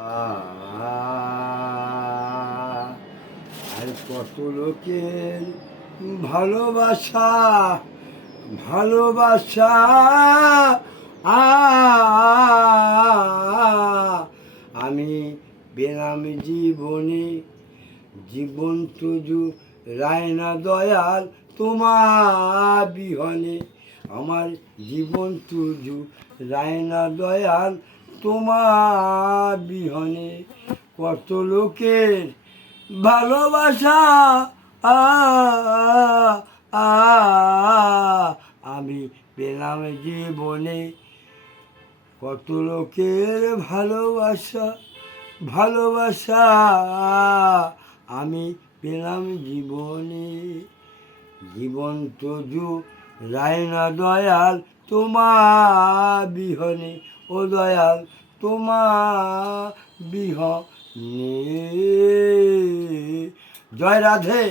আর কত লোকের ভালোবাসা ভালোবাসা আ আমি পেলাম জীবনে জীবন তুজু রায়না দয়াল তোমার বিহনে আমার জীবন তুজু রায়না দয়াল তোমার বিহনে কত লোকের ভালোবাসা আ আ আমি পেলাম জীবনে কত লোকের ভালোবাসা ভালোবাসা আমি পেলাম জীবনে জীবন তজু রায়না দয়াল তোমার বিহনে ও দয়াল তোমার বিহনে। জয় রাধে।